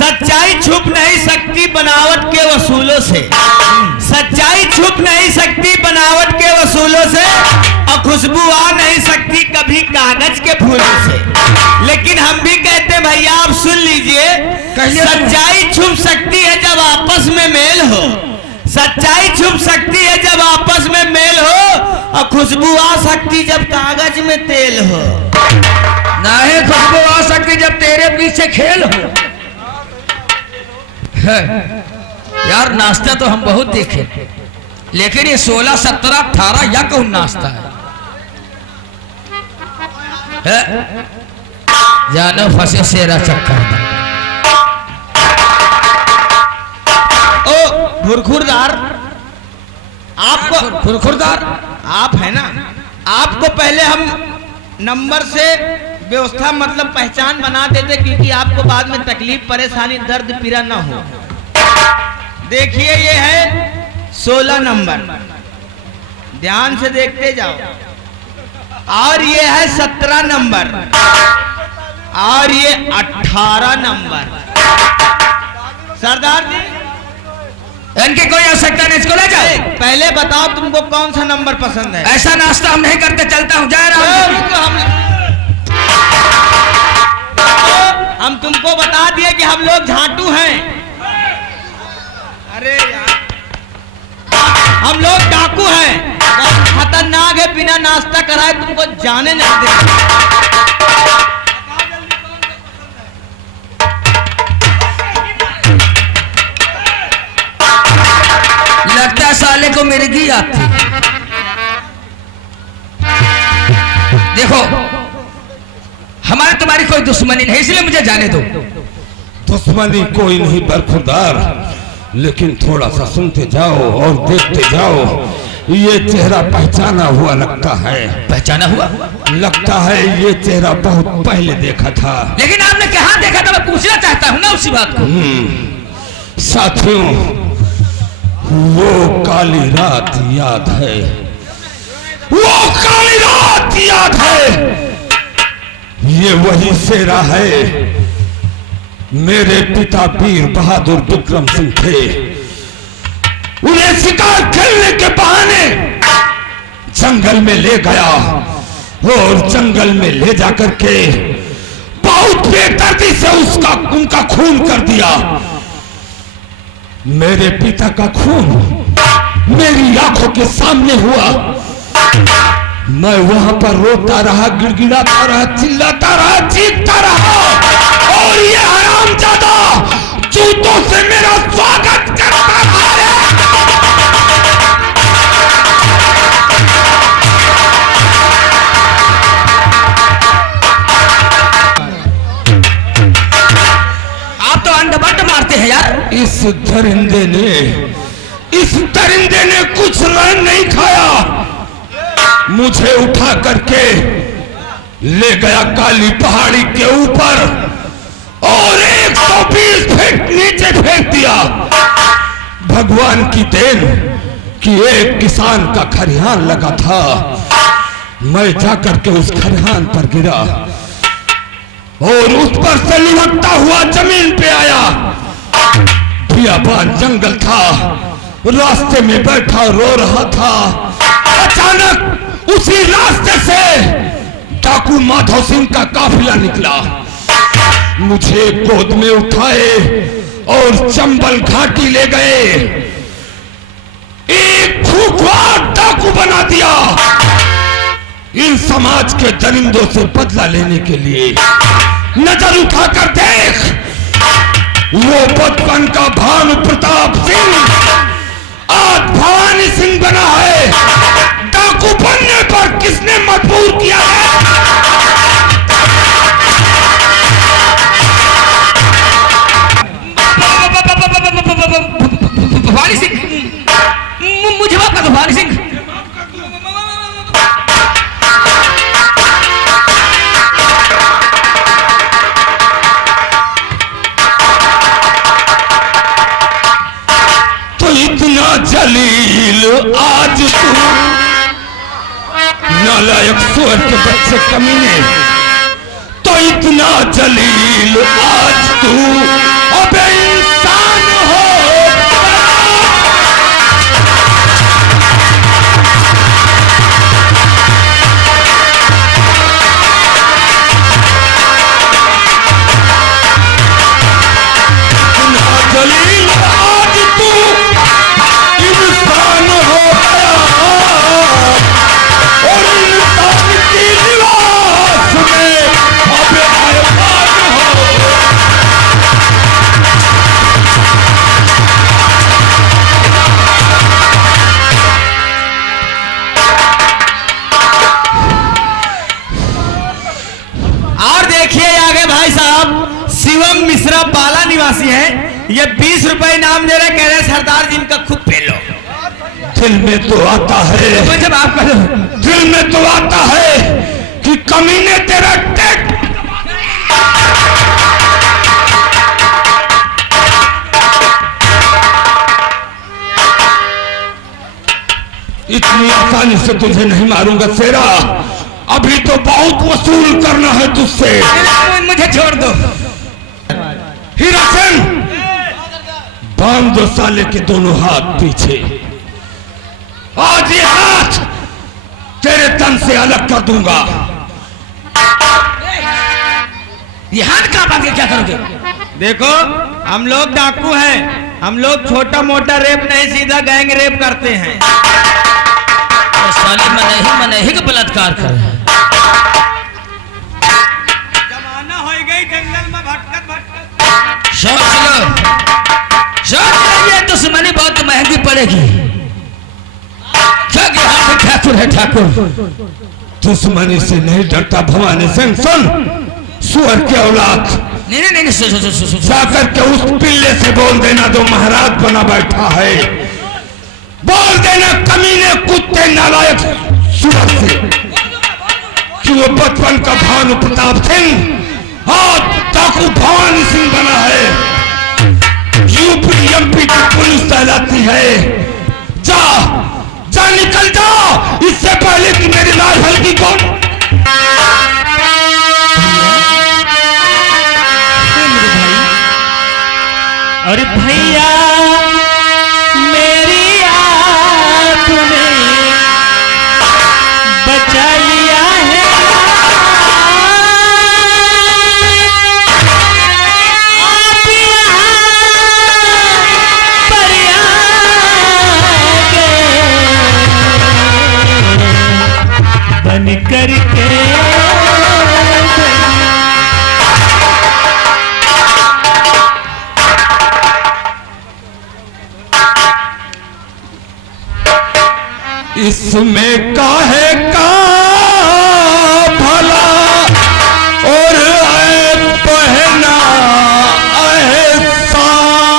सच्चाई छुप नहीं सकती बनावट के वसूलों से, सच्चाई छुप नहीं सकती बनावट के वसूलों से, और खुशबू आ नहीं सकती कभी कागज के फूलों से। लेकिन हम भी कहते हैं भैया आप सुन लीजिए, सच्चाई छुप सकती है जब आपस में मेल हो, सच्चाई छुप सकती है जब आपस में मेल हो, और खुशबू आ सकती जब कागज में तेल हो। नहीं खुशबू आ सकती जब तेरे पीछे खेल हो। यार नाश्ता तो हम बहुत देखे, लेकिन ये 16, 17, 18 या कौन नाश्ता है? जानो फंसे सेरा चक्कर। ओ खुरखुरदार, आपको खुरखुरदार आप है ना, आपको पहले हम नंबर से व्यवस्था मतलब पहचान बना देते, क्योंकि आपको बाद में तकलीफ परेशानी दर्द पीड़ा ना हो। देखिए ये है 16 नंबर, ध्यान से देखते जाओ, और ये है 17 नंबर, और ये 18 नंबर। सरदार जी इनकी कोई आवश्यकता नहीं, इसको ले जाओ। पहले बताओ तुमको कौन सा नंबर पसंद है? ऐसा नाश्ता हम नहीं करते, चलता हूँ, जा रहा हूँ। हम तुमको बता दिए कि हम लोग झाटू हैं। अरे यार हम लोग डाकू हैं, खतरनाक है, बिना नाश्ता कराए तुमको जाने नहीं देंगे। लगता है साले को मिर्गी आती। देखो हमारी तुम्हारी कोई दुश्मनी नहीं, इसलिए मुझे जाने दो। दुश्मनी कोई नहीं बरखुरदार, लेकिन थोड़ा सा सुनते जाओ और देखते जाओ। ये चेहरा पहचाना हुआ लगता है। पहचाना हुआ लगता है ये चेहरा बहुत पहले देखा था। लेकिन आपने कहाँ देखा था, मैं पूछना चाहता हूँ ना उसी बात को। साथियों, वो काली रात याद है, वो काली रात याद है। ये वही सेरा है। मेरे पिता वीर बहादुर विक्रम सिंह थे। उन्हें शिकार खेलने के बहाने जंगल में ले गया और जंगल में ले जाकर के बहुत बेदर्दी से उनका खून कर दिया। मेरे पिता का खून मेरी आंखों के सामने हुआ। मैं वहां पर रोता रहा, गिड़गिड़ाता रहा, चिल्लाता रहा, चीखता रहा, और ये हरामजादा जूतों से मेरा स्वागत करता रहा। आप तो अंडा मारते हैं यार। इस दरिंदे ने कुछ रन नहीं खाया। मुझे उठा करके ले गया काली पहाड़ी के ऊपर और 120 फीट नीचे फेंक दिया। भगवान की देन कि एक किसान का खरिहान लगा था। मैं जाकर के उस खरिहान पर गिरा और उस पर से लुढ़कता हुआ जमीन पे आया। बियाबान जंगल था, रास्ते में बैठा रो रहा था। अचानक उसी रास्ते से डाकू माधव सिंह का काफिला निकला। मुझे गोद में उठाए और चंबल घाटी ले गए। एक खूंखार डाकू बना दिया। इन समाज के दरिंदों से बदला लेने के लिए नजर उठाकर देख, वो बचपन का भानु प्रताप सिंह आज भवानी सिंह बना है। डाकू बनने पर किसने मजबूर किया है? भवानी सिंह, मुझे माफ कर दो भवानी सिंह। तो इतना जलील आज तू, नालायक सुअर के बच्चे कमीने, तो इतना जलील आज तू। अबे मिश्रा बाला निवासी है। ये 20 रुपए इनाम दे रहे, कह रहे सरदार जी इनका खूब पे लो। दिल में तो आता है, जब आप करो दिल में तो आता है कि कमीने तेरा टेक इतनी आसानी से तुझे नहीं मारूंगा शेरा, अभी तो बहुत वसूल करना है तुझसे। मुझे छोड़ दो। हीरा सिंह, बांध दो साले के दोनों हाथ पीछे। आज ये हाथ तेरे तन से अलग कर दूंगा। ये हाथ कहाँ बांध के क्या करोगे? देखो हम लोग डाकू हैं, हम लोग छोटा मोटा रेप नहीं, सीधा गैंग रेप करते हैं। तो साले मनही का बलात्कार कर रहे हैं। जमाना हो गई जंगल में भटकत भटकत। सोच लो ये दुश्मनी बहुत महंगी पड़ेगी। क्या हाथ ठाकुर है ठाकुर। दुश्मनी से नहीं डरता भवानी सिंह। सुन सुअर के औलाद, नहीं जाकर के उस पिल्ले से बोल देना जो महाराज बना बैठा है, बोल देना कमीने कुत्ते नालायक सुअर से कि वो बचपन का भानु प्रताप सिंह और डाकू भवानी सिंह बना है, यूपी एमपी की पुलिस कहलाती है। जा जा निकल जा, इससे पहले कि मेरी लाश हल्की कौन। अरे भैया मेरी आपने बचा लिया है, आप यहाँ पर आके बन करके इसमें काहे का भला और पहना एहसान,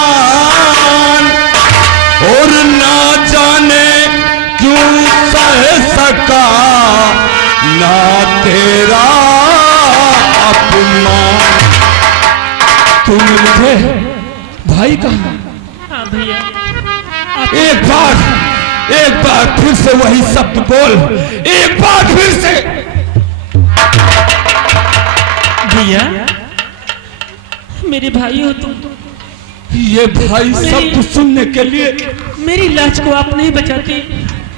और ना जाने क्यों सह सका ना तेरा अपमान। तुम मुझे भाई कहा? हाँ भैया। एक बार फिर से वही शब्द बोल, एक बार फिर से। भैया मेरे भाई हो तुम। ये भाई शब्द सुनने के लिए मेरी लाश को आप नहीं बचाते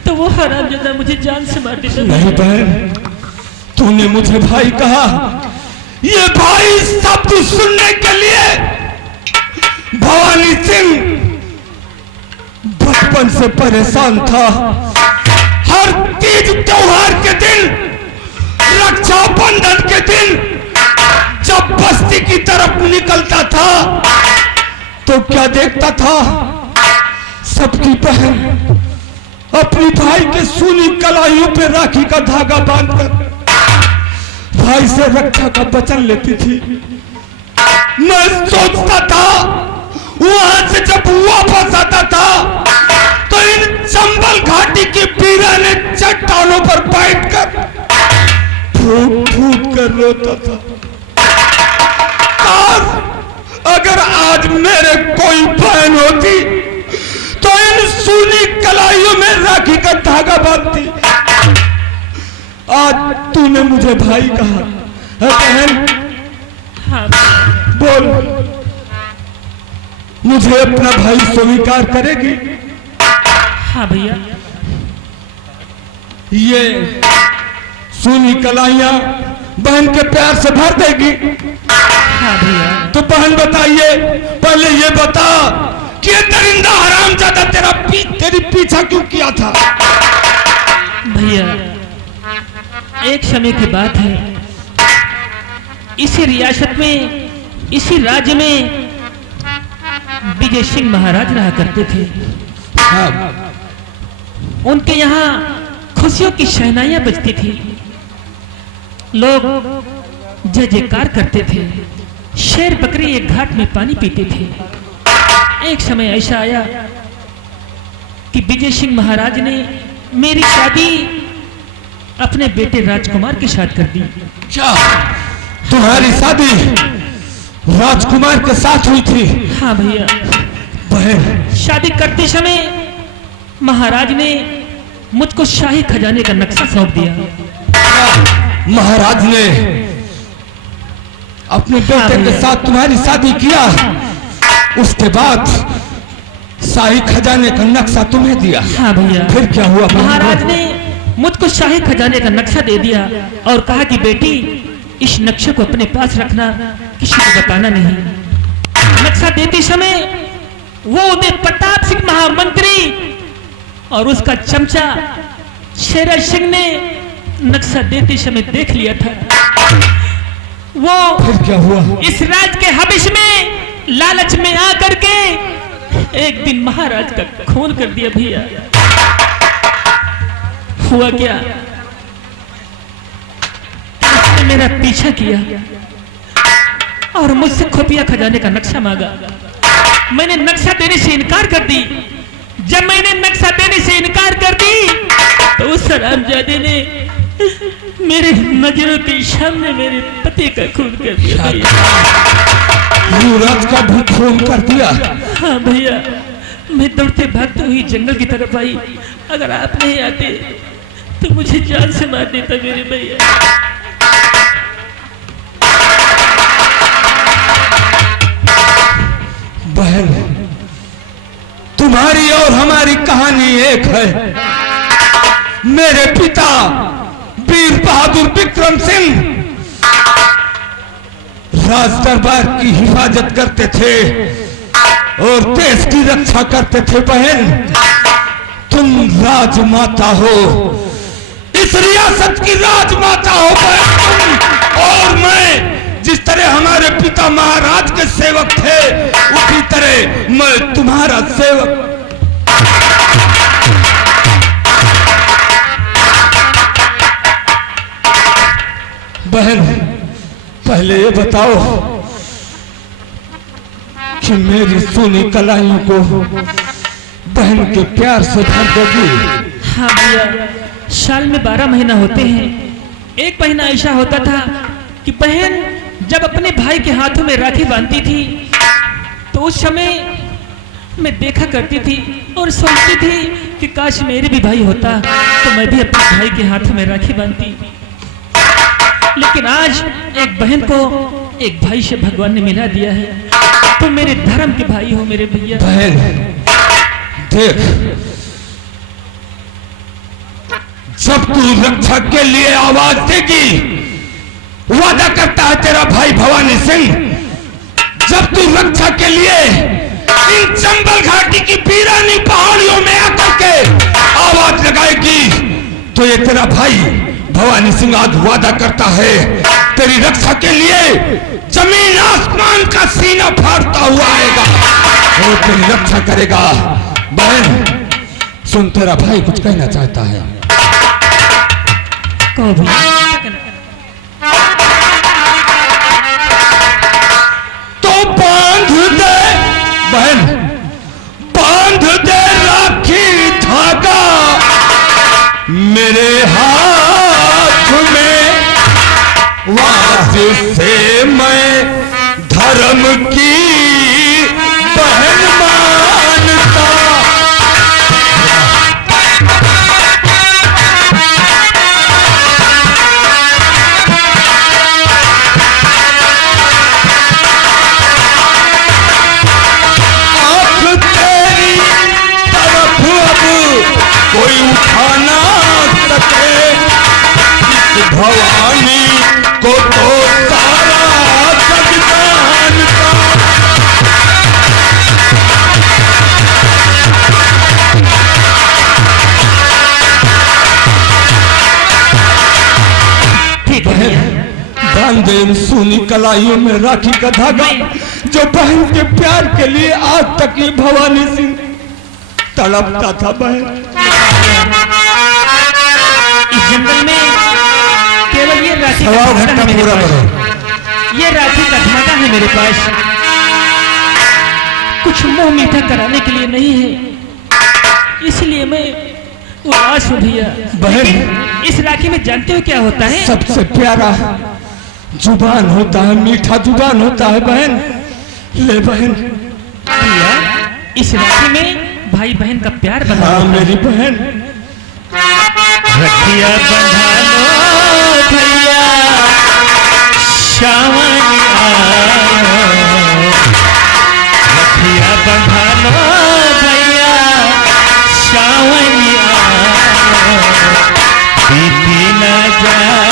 तो वो हरामजादा मुझे जान से मार देता। नहीं बहन, तूने मुझे भाई कहा। ये भाई शब्द सुनने के लिए भवानी सिंह बचपन से परेशान था। हर तीज त्योहार के दिन, रक्षाबंधन के दिन जब बस्ती की तरफ निकलता था तो क्या देखता था? सबकी बहन अपनी भाई के सूनी कलाइयों पे राखी का धागा बांधकर भाई से रक्षा का वचन लेती थी। मैं सोचता था वहां से जब वापस आता था तो इन चंबल घाटी की पीरा ने चट्टानों पर बैठकर फूट फूट कर रोता था। अगर आज मेरे कोई बहन होती तो इन सूनी कलाइयों में राखी का धागा बांधती। आज तूने मुझे भाई कहा है बहन। हाँ बोल, मुझे अपना भाई स्वीकार करेगी? हाँ भैया। ये सूनी कलाइयां बहन के प्यार से भर देगी? हाँ भैया। तो बहन बताइए, पहले ये बता कि ये दरिंदा हरामजादा तेरी पीछा क्यों किया था? भैया एक समय की बात है, इसी रियासत में, इसी राज्य में विजय सिंह महाराज रहा करते थे। हाँ। उनके यहाँ खुशियों की शहनाइयां बजती थी, लोग जय जयकार करते थे। शेर बकरी एक घाट में पानी पीते थे। एक समय ऐसा आया कि विजय सिंह महाराज ने मेरी शादी अपने बेटे राजकुमार के साथ कर दी। क्या तुम्हारी शादी राजकुमार के साथ हुई थी? हाँ भैया। बहन, शादी करते समय महाराज ने मुझको शाही खजाने का नक्शा सौंप दिया। महाराज ने अपने बेटे के साथ तुम्हारी शादी किया, उसके बाद शाही खजाने का नक्शा तुम्हें दिया? हाँ भैया। फिर क्या हुआ? महाराज ने मुझको शाही खजाने का नक्शा दे दिया और कहा कि बेटी इस नक्शे को अपने पास रखना, किसी को बताना नहीं। नक्शा देते समय वो उदय प्रताप सिंह महामंत्री और उसका चमचा शेरा सिंह ने नक्शा देते समय देख लिया था। वो फिर क्या हुआ? इस राज के हबिश में लालच में आकर के एक दिन महाराज का खून कर दिया भैया। हुआ क्या, उसने मेरा पीछा किया और मुझसे खुफिया खजाने का नक्शा मांगा। मैंने नक्शा देने से इनकार कर दी। जब मैंने नक्शा देने से इनकार कर दी तो उस हरामजादे ने मेरे नजरों के सामने मेरे पति का खून कर दिया। युवराज का भी खून कर दिया? हाँ भैया। मैं दौड़ते भागते हुई जंगल की तरफ आई। अगर आप नहीं आते तो मुझे जान से मार देता मेरे भैया। बहन, तुम्हारी और हमारी कहानी एक है। मेरे पिता वीर बहादुर विक्रम सिंह राज दरबार की हिफाजत करते थे और देश की रक्षा करते थे। बहन, तुम राजमाता हो, इस रियासत की राजमाता हो बहन तुम। और मैं जिस तरह हमारे पिता महाराज के सेवक थे, उसी तरह मैं तुम्हारा सेवक। बहन, पहले ये बताओ कि मेरी सोनी कलाइयों को बहन के प्यार से भर दोगी? हाँ भैया। साल में 12 महीना होते हैं। एक महीना ऐसा होता था कि बहन जब अपने भाई के हाथों में राखी बांधती थी तो उस समय मैं देखा करती थी और सोचती थी कि काश मेरे भी भाई होता तो मैं भी अपने भाई के हाथों में राखी बांधती। लेकिन आज एक बहन को एक भाई से भगवान ने मिला दिया है। तुम मेरे धर्म के भाई हो मेरे भैया। बहन देख, जब तू रक्षा के लिए आवाज देगी, वादा करता है तेरा भाई भवानी सिंह, जब तू रक्षा के लिए इन चंबल घाटी की वीरानी पहाड़ियों में आकर के आवाज लगाएगी, तो ये तेरा भाई भवानी सिंह आज वादा करता है तेरी रक्षा के लिए जमीन आसमान का सीना फाड़ता हुआ आएगा और तेरी रक्षा करेगा। बहन सुन, तेरा भाई कुछ कहना चाहता है। कहो भैया। तो बांध दे बहन, बांध दे राखी धागा मेरे हाथ में, जिससे मैं धर्म की बहन मानता। आँख तेरी तरफ अब कोई उठा ना सके, इस भवानी को तो सारा जग जानता। ठीक है भैया। बांध दे इन सोनी कलाइयों में राखी का धागा, जो बहन के प्यार के लिए आज तक ये भवानी सिंह तड़पता था। बहन इस जंगल में केवल ये राखी का सवा धागा घंटा है मेरे पूरा पास। करो। ये राखी का धागा है मेरे पास, कुछ मुंह मीठा कराने के लिए नहीं है, इसलिए मैं उदास हूँ भैया। बहन, लेकिन इस राखी में जानते हो क्या होता है? सबसे प्यारा जुबान होता है, मीठा जुबान होता है बहन। ले बहन। भैया, इस राखी में भाई बहन का प्यार बना हाँ होता है। मेरी बहन। रखिया बंधा लो भैया, सावन आया। रखिया बंधा लो भैया, सावन आया। बीती न जाए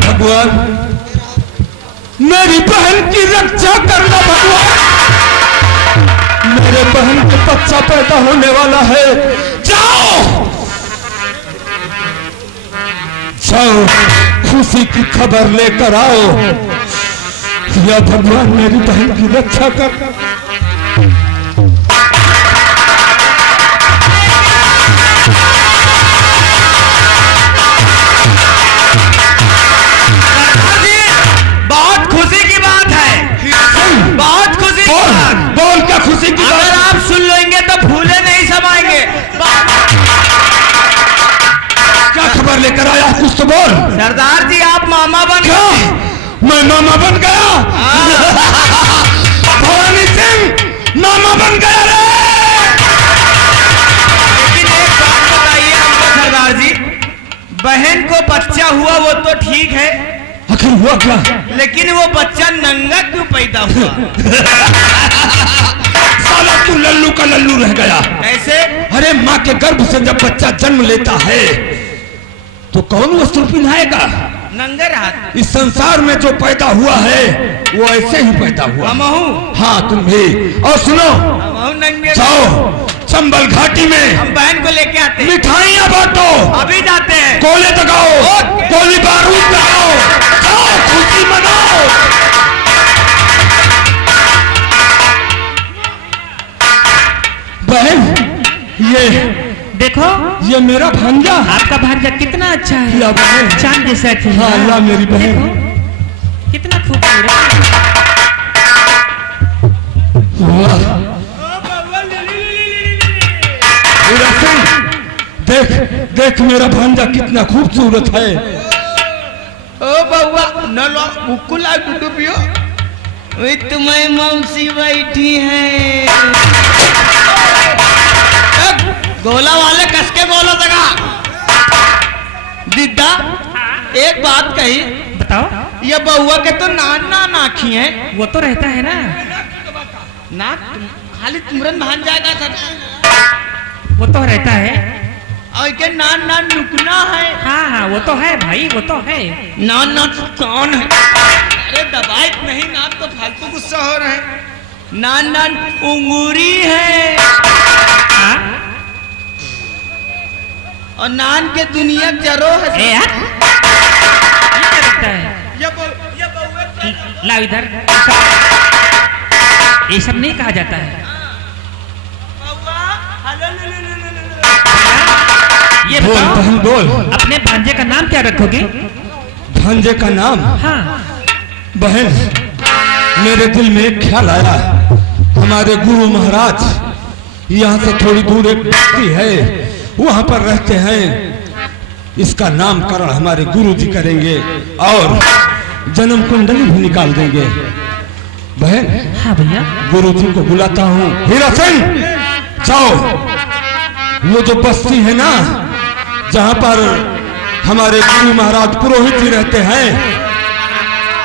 भगवान, मेरी बहन की रक्षा करना भगवान। मेरे बहन के बच्चा पैदा होने वाला है। जाओ जाओ, खुशी की खबर लेकर आओ। या भगवान मेरी बहन की रक्षा कर। बोल क्या खुशी की बात? अगर आप सुन लेंगे तो भूले नहीं समाएंगे। क्या खबर लेकर आया, कुछ तो बोल। सरदार जी, आप मामा बन क्या गए। मैं मामा बन गया? भवानी सिंह मामा बन गया रे। लेकिन एक बात बताइए हमको सरदार जी, बहन को बच्चा हुआ वो तो ठीक है, आखिर हुआ क्या? लेकिन वो बच्चा नंगा क्यों पैदा हुआ? साला तू लल्लू का लल्लू रह गया। कैसे? अरे माँ के गर्भ से जब बच्चा जन्म लेता है तो कौन वस्त्र पहनाएगा? नंगे हाथ। इस संसार में जो पैदा हुआ है वो ऐसे ही पैदा हुआ। हमहू हाँ तुम भी। और सुनो, नंगे। जाओ चंबल घाटी में हम बहन को लेके आते हैं। मिठाइयाँ बांटो। अभी जाते हैं। कोले लगाओ, गोली बारूद लगाओ, जाओ खुशी मनाओ। बहन, ये देखो, ये मेरा भांजा। आपका भांजा कितना अच्छा है, या बहन। चांद जैसा चेहरा। हाँ अल्लाह मेरी बहन। देखो, कितना खूबसूरत। देख देख मेरा भांजा कितना खूबसूरत है। ओ बउआ न लो उकुला गुड्डू पियो। ओए तुम्हारी मौसी बैठी है। गोला वाले कसके बोलो तका। दिद्दा, एक बात कही। बताओ। ये बउआ के तो नाना नाखी है। वो तो रहता है ना। ना खाली तुमरन भान जाएगा सर। वो तो रहता है, और के नान नान नुकना है। हाँ हाँ वो तो है भाई, वो तो है। नान नान कौन है? अरे दबाए नहीं नान तो फालतू गुस्सा हो रहे हैं। नान नान उंगूरी है। हाँ? और नान के दुनिया जरो है। ए यार, ये क्या लगता है? ये बहुए ला इधर, ये सब नहीं कहा जाता है। ये बोल बताओ, बहन बोल। अपने भांजे का नाम क्या रखोगे? भांजे का नाम? हाँ। बहन, मेरे दिल में एक ख्याल आया। हमारे गुरु महाराज यहाँ से थोड़ी दूर एक बस्ती है, वहाँ पर रहते हैं। इसका नामकरण हमारे गुरु जी करेंगे और जन्म कुंडली भी निकाल देंगे। बहन, हाँ भैया। गुरु जी को बुलाता हूँ। हीरा सिंह, जाओ, वो जो बस्ती है ना जहाँ पर हमारे गुरु महाराज पुरोहित जी रहते हैं,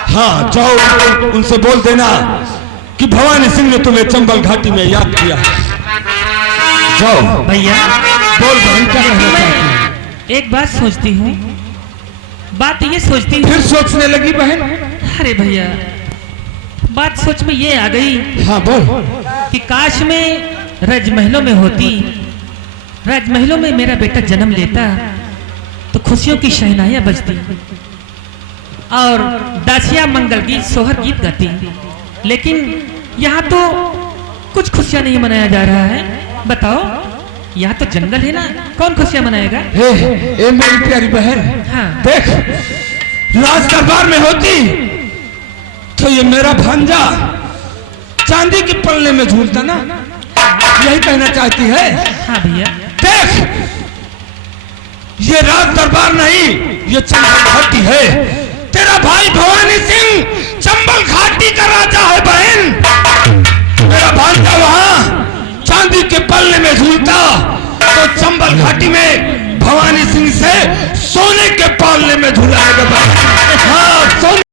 हाँ जाओ, उनसे बोल देना कि भवानी सिंह ने तुम्हें चंबल घाटी में याद किया। जाओ भैया, बोल बहन, क्या कहना चाहती है? एक बात सोचती हूँ, बात ये सोचती हूँ। फिर सोचने लगी बहन? अरे भैया, बात सोच में ये आ गई हाँ बोल। कि काश में राजमहलों में होती, राजमहलों में मेरा बेटा जन्म लेता तो खुशियों की शहनाइयां बजती और दासियां मंगल गीत सोहर गीत गाती। लेकिन यहाँ तो कुछ खुशियां नहीं मनाया जा रहा है। बताओ, यहाँ तो जंगल है ना, कौन खुशियां मनाएगा? ए मेरी प्यारी बहन, हाँ। देख, राज दरबार में होती तो ये मेरा भांजा चांदी के पल्ले में झूलता ना, यही कहना चाहती है? हाँ भैया। देख, ये राज दरबार नहीं, ये चंबल घाटी है। तेरा भाई भवानी सिंह चंबल घाटी का राजा है बहन। मेरा भांजा वहां चांदी के पल्ले में झूलता तो चंबल घाटी में भवानी सिंह से सोने के पल्ले में झूलाएगा बहन। हाँ।